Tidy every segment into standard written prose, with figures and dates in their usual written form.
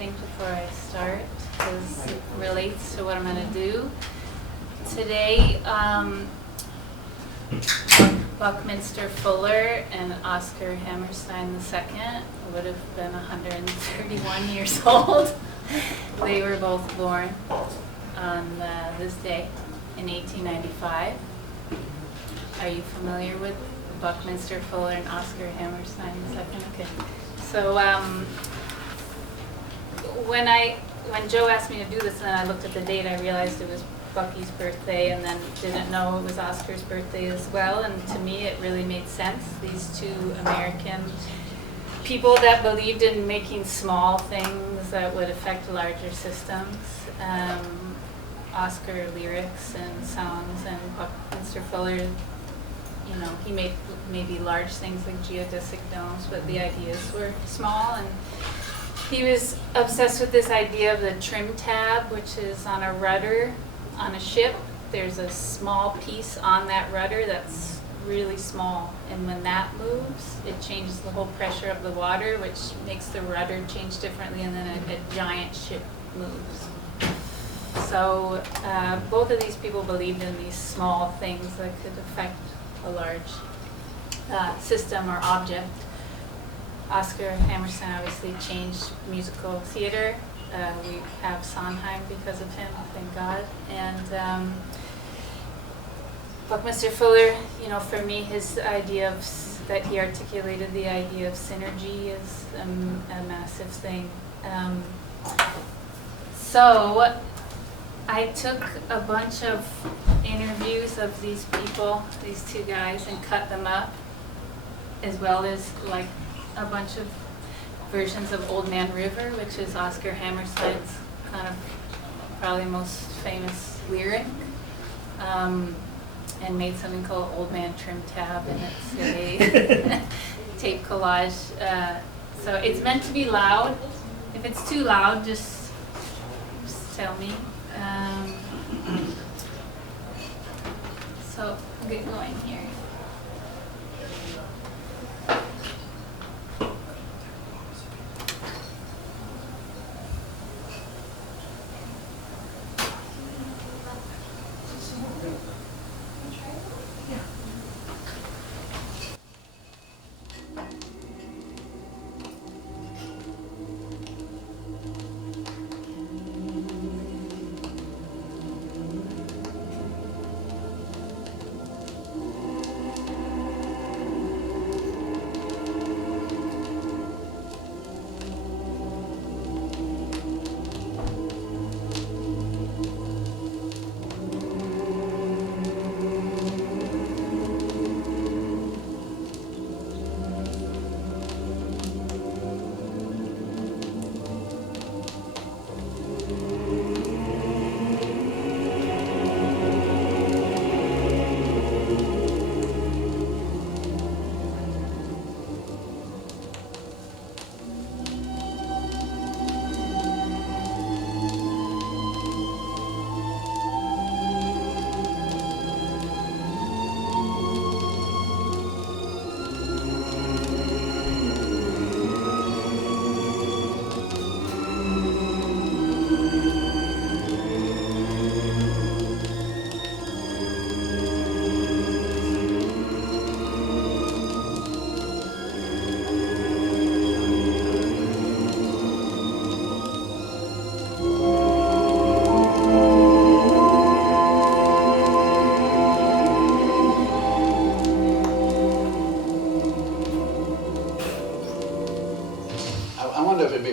think before I start, because it relates to what I'm going to do. Today, Buckminster Fuller and Oscar Hammerstein II would have been 131 years old. They were both born on this day in 1895. Are you familiar with Buckminster Fuller and Oscar Hammerstein II? Okay. So when Joe asked me to do this, and then I looked at the date, I realized it was Bucky's birthday, and then didn't know it was Oscar's birthday as well. And to me, it really made sense. These two American people that believed in making small things that would affect larger systems. Oscar lyrics and songs, and Buckminster Fuller, you know, he made maybe large things like geodesic domes, but the ideas were small. And he was obsessed with this idea of the trim tab, which is on a rudder on a ship. There's a small piece on that rudder that's really small, and when that moves, it changes the whole pressure of the water, which makes the rudder change differently, and then a giant ship moves. So both of these people believed in these small things that could affect a large system or object. Oscar Hammerstein obviously changed musical theater. We have Sondheim because of him, thank God. And Buckminster Fuller, you know, for me, his idea of that he articulated the idea of synergy is a massive thing. So I took a bunch of interviews of these people, these two guys, and cut them up, as well as like a bunch of versions of Old Man River, which is Oscar Hammerstein's kind of probably most famous lyric, and made something called Old Man Trim Tab, and it's a tape collage. So it's meant to be loud. If it's too loud, just tell me. So I'll get going here.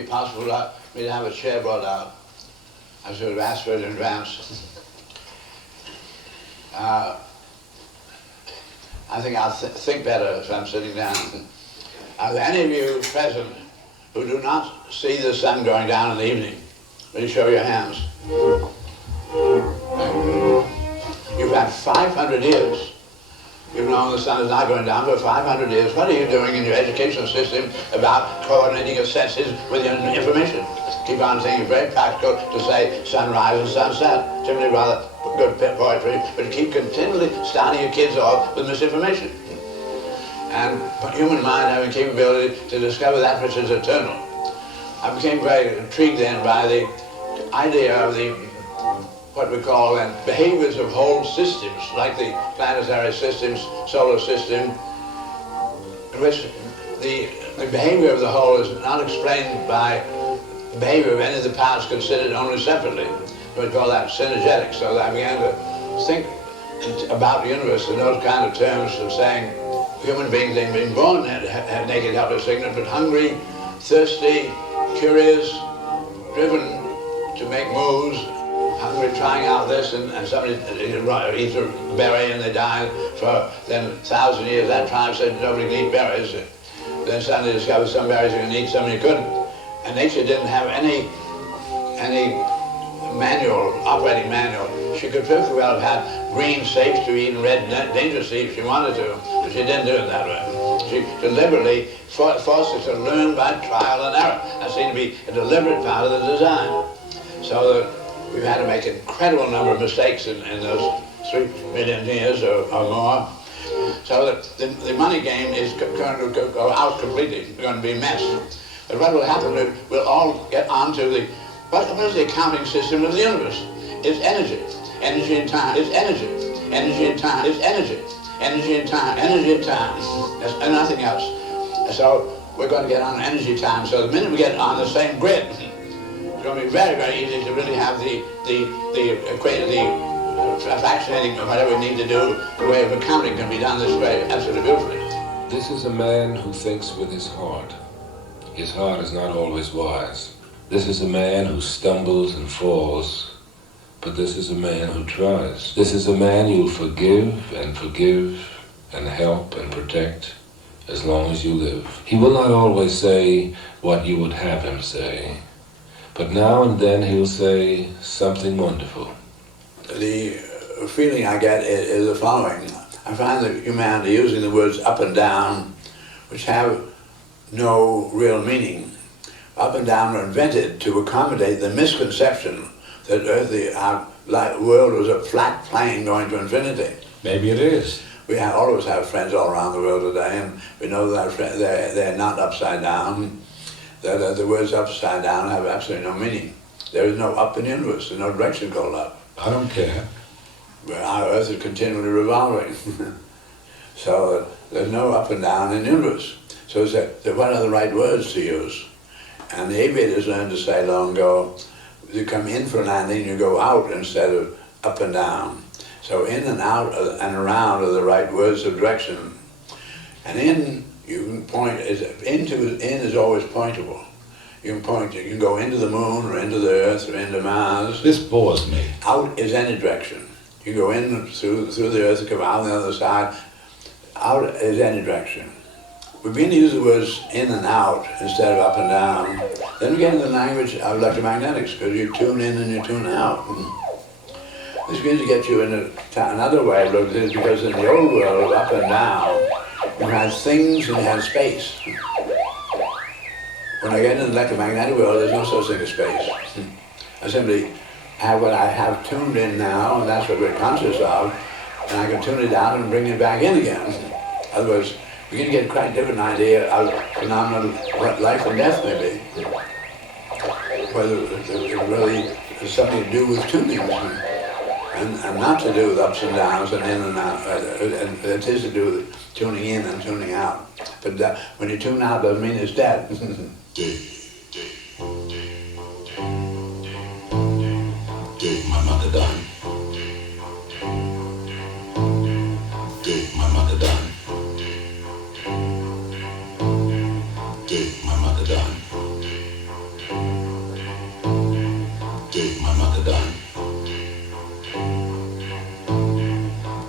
Possible for me to have a chair brought out. I should have asked for it in advance. I think I'll think better if I'm sitting down. Are there any of you present who do not see the sun going down in the evening? Please show your hands. You've had 500 years. You've known the sun is not going down for 500 years. What are you doing in your educational system about coordinating your senses with your information? Keep on saying it's very practical to say sunrise and sunset. Simply rather good poetry, but keep continually starting your kids off with misinformation. And human mind having capability to discover that which is eternal. I became very intrigued then by the idea of what we call behaviors of whole systems, like the planetary systems, solar system, in which the behavior of the whole is not explained by the behavior of any of the parts considered only separately. So we call that synergetic. So I began to think about the universe in those kind of terms of saying human beings ain't being born naked, helpless, ignorant, but hungry, thirsty, curious, driven to make moves, hungry, trying out this, and somebody eats a berry and they die. For then 1,000 years that tribe said nobody can eat berries. Then suddenly discovered some berries you can eat, some you couldn't. And nature didn't have any manual, operating manual. She could perfectly well have had green safe to eat and red dangerous to eat if she wanted to, but she didn't do it that way. She deliberately forced us to learn by trial and error. That seemed to be a deliberate part of the design. So that we've had to make an incredible number of mistakes in those 3 million years or more. So that the money game is going to go out completely. It's going to be a mess. But what will happen is we'll all get onto what is the accounting system of the universe? It's energy. Energy and time. It's energy. Energy and time. It's energy. Energy and time. Energy and time. And nothing else. So we're going to get on energy time. So the minute we get on the same grid, it's going to be very, very easy to really have the fractionating of whatever we need to do. The way of accounting can be done this way, absolutely beautifully. This is a man who thinks with his heart. His heart is not always wise. This is a man who stumbles and falls, but this is a man who tries. This is a man you'll forgive and help and protect as long as you live. He will not always say what you would have him say, but now and then he'll say something wonderful. The feeling I get is the following. I find that humanity using the words up and down, which have no real meaning. Up and down were invented to accommodate the misconception that our world was a flat plane going to infinity. Maybe it is. We always have friends all around the world today, and we know that they're not upside down. That the words upside down have absolutely no meaning. There is no up in the universe. There's no direction called up. I don't care. Our Earth is continually revolving. So there's no up and down in the universe. So what are the right words to use? And the aviators learned to say long ago, you come in for landing, you go out instead of up and down. So in and out and around are the right words of direction. And in, you can point, in is always pointable. You can point, you can go into the moon or into the Earth or into Mars. This bores me. Out is any direction. You go in through the Earth and come out on the other side. Out is any direction. We begin to use the words in and out instead of up and down. Then we get into the language of electromagnetics, because you tune in and you tune out. This begins to get you in another way of looking at it, because in the old world of up and down, you had things and you had space. When I get into the electromagnetic world, there's no such thing as space. I simply have what I have tuned in now, and that's what we're conscious of, and I can tune it out and bring it back in again. Otherwise, we can get quite a different idea of phenomenon what life and death may be. Whether it really has something to do with tuning, and not to do with ups and downs and in and out. And it is to do with tuning in and tuning out. But when you tune out, doesn't mean it's dead. My mother done. My mother done. My mother done. My mother done.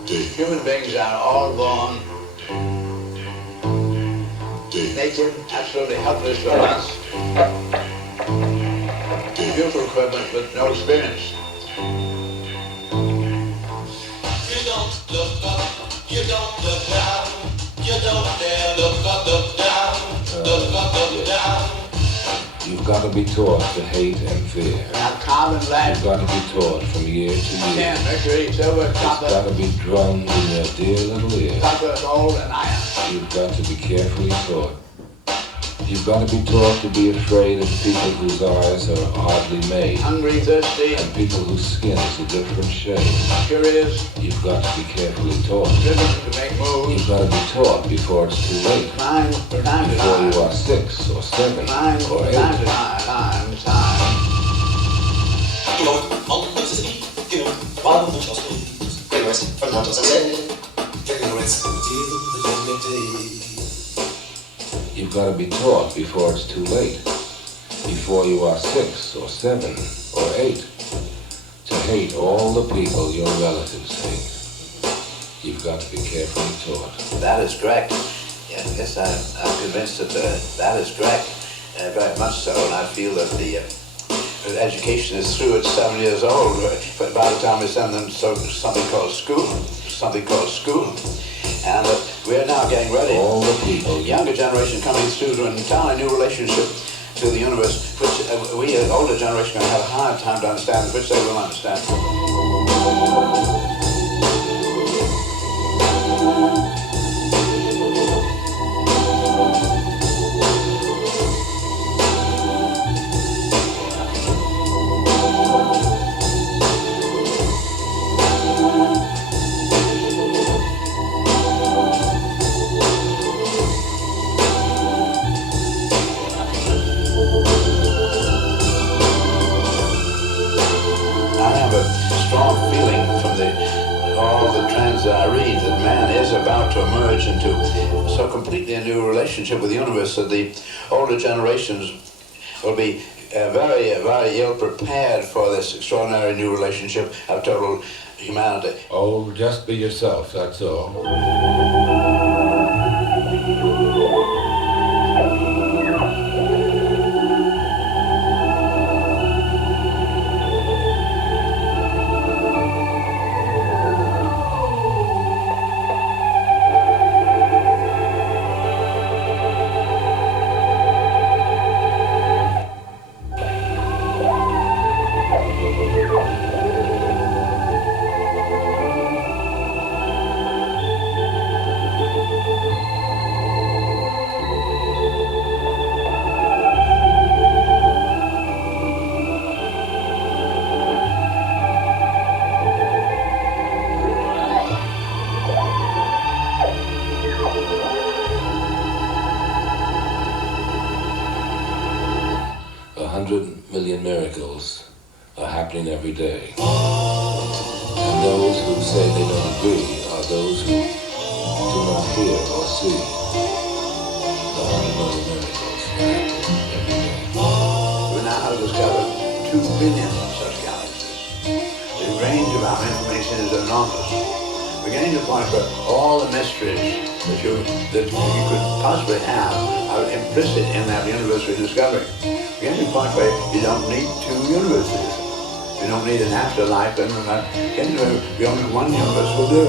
Human beings are all born naked, absolutely helpless for us. Beautiful equipment, but no experience. You don't look up, you don't look down, you don't dare look up, look down, look up, look down. You've got to be taught to hate and fear. Now carbon lead, You've got to be taught from year to year. tin, mercury, silver, It's got copper, to be drummed in your dear little ear. gold, and iron. You've got to be carefully taught. You've got to be taught to be afraid of people whose eyes are oddly made, hungry, thirsty, and people whose skin is a different shade. curious, You've got to be carefully taught. driven to make moves, You've got to be taught before it's too late. time from time to Before time, you are 6 or 7 time or from 8. time to time. You know, on the city, you know, one of the shots, ignorance from not just said, ignorance till the judgment day. You've got to be taught before it's too late. Before you are 6 or 7 or 8. To hate all the people your relatives hate. You've got to be carefully taught. That is correct. Yes, I'm convinced that that is correct, very much so, and I feel that the education is through at 7 years old, but by the time we send them to something called school, and we're now getting ready. All the people. The younger generation coming through to an entirely new relationship to the universe, which we, the older generation, are going to have a hard time to understand, which they will understand. That man is about to emerge into so completely a new relationship with the universe that the older generations will be very, very ill prepared for this extraordinary new relationship of total humanity. Oh, just be yourself, that's all. Miracles are happening every day. And those who say they don't agree are those who do not hear or see. The 100 million miracles are happening every day. We now have discovered 2 billion such galaxies. The range of our information is enormous. We're getting to the point where all the mysteries that you could possibly have are implicit in that universe we're discovering. We're getting to the point where you don't need 2 universes. You don't need an afterlife, and getting to only 1 universe will do.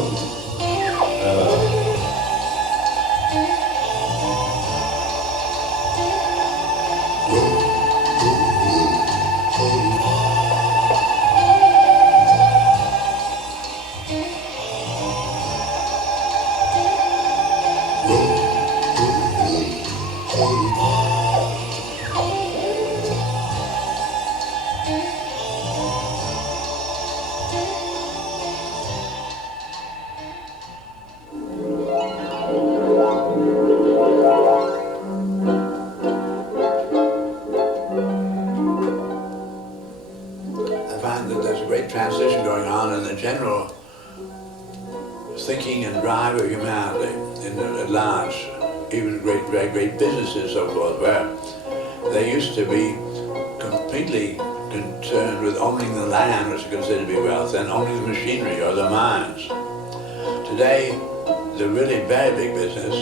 Transition going on in the general thinking and drive of humanity at large, even great businesses and so forth, where they used to be completely concerned with owning the land, which is considered to be wealth, and owning the machinery or the mines. Today, the really very big business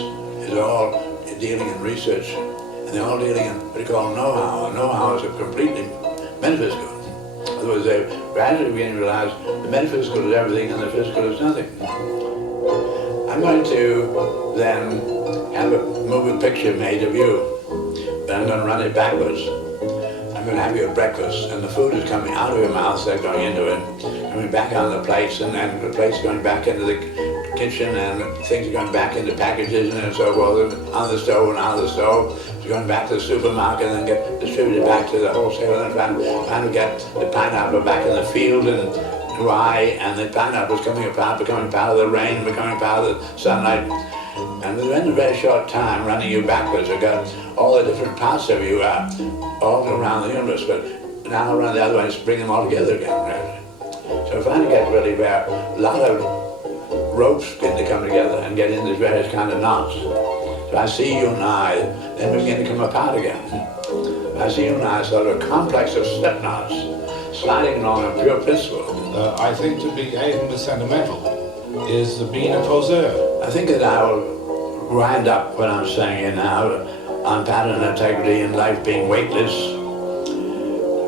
is all dealing in research, and they're all dealing in what they call know-how. Know-how is a completely metaphysical. In other words, they're gradually beginning to realize the metaphysical is everything and the physical is nothing. I'm going to then have a moving picture made of you, but I'm going to run it backwards. I'm going to have your breakfast, and the food is coming out of your mouth, they're going into it, coming back on the plates, and then the plates going back into the kitchen, and things are going back into packages and so forth, on the stove and out of the stove. It's going back to the supermarket and then get distributed back to the wholesaler, and trying to get the pineapple back in the field and dry, and the pineapple's coming apart, becoming part of the rain, becoming part of the sunlight. And within a very short time, running you backwards, I've got all the different parts of you all around the universe, but now around the other way, just bring them all together again, gradually. So finally get really where a lot of ropes begin to come together and get into various kind of knots. So I see you and I, then we begin to come apart again. I see you and I as sort of a complex of slip knots, sliding along a pure principle. I think to be able to sentimental is being a poseur. I think that I will wind up what I'm saying here now on pattern and integrity and life being weightless,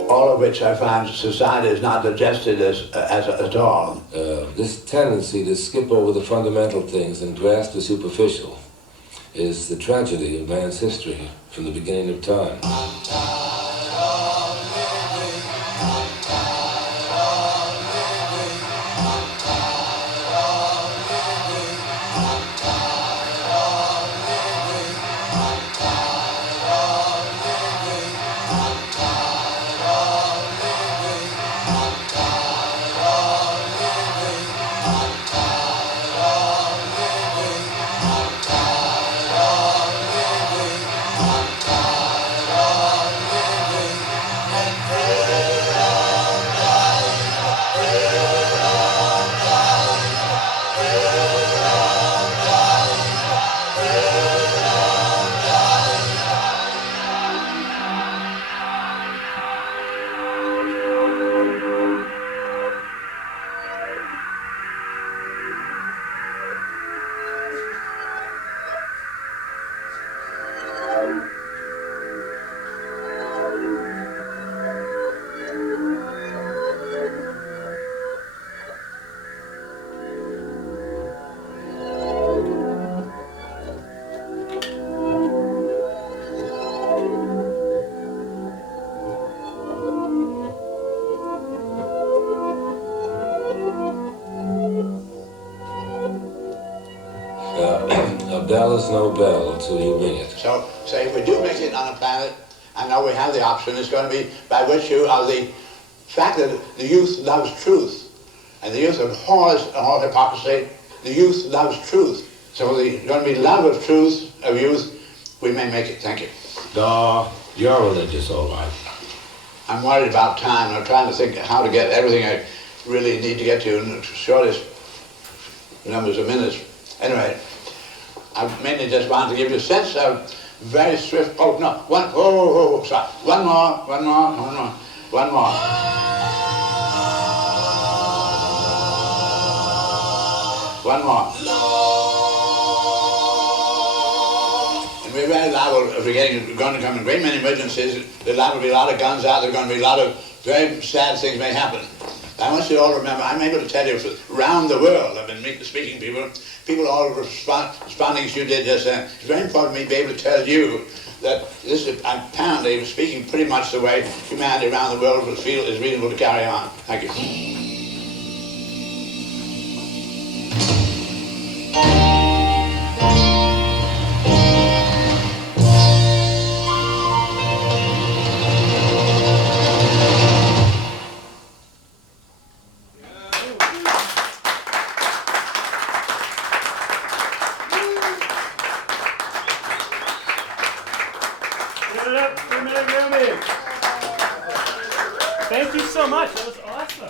all of which I find society is not digested as at all. This tendency to skip over the fundamental things and grasp the superficial is the tragedy of man's history from the beginning of time. A bell is no bell until you ring it. So, say if we do make it on a planet, I know we have the option, it's going to be by virtue of the fact that the youth loves truth, and the youth abhors all hypocrisy. The youth loves truth. So there's going to be love of truth, of youth. We may make it. Thank you. You're religious, all right. I'm worried about time. I'm trying to think how to get everything I really need to get to in the shortest numbers of minutes. Anyway, I mainly just wanted to give you a sense of very swift. Oh no! Sorry. One more. And we're very liable if we're going to come in great many emergencies. There's liable to be a lot of guns out. There's going to be a lot of very sad things may happen. I want you to all remember, I'm able to tell you around the world, I've been speaking to people all responding as you did just then. It's very important for me to be able to tell you that this is apparently speaking pretty much the way humanity around the world will feel is reasonable to carry on. Thank you. Give it up for Meggie Remy. Thank you so much. That was awesome.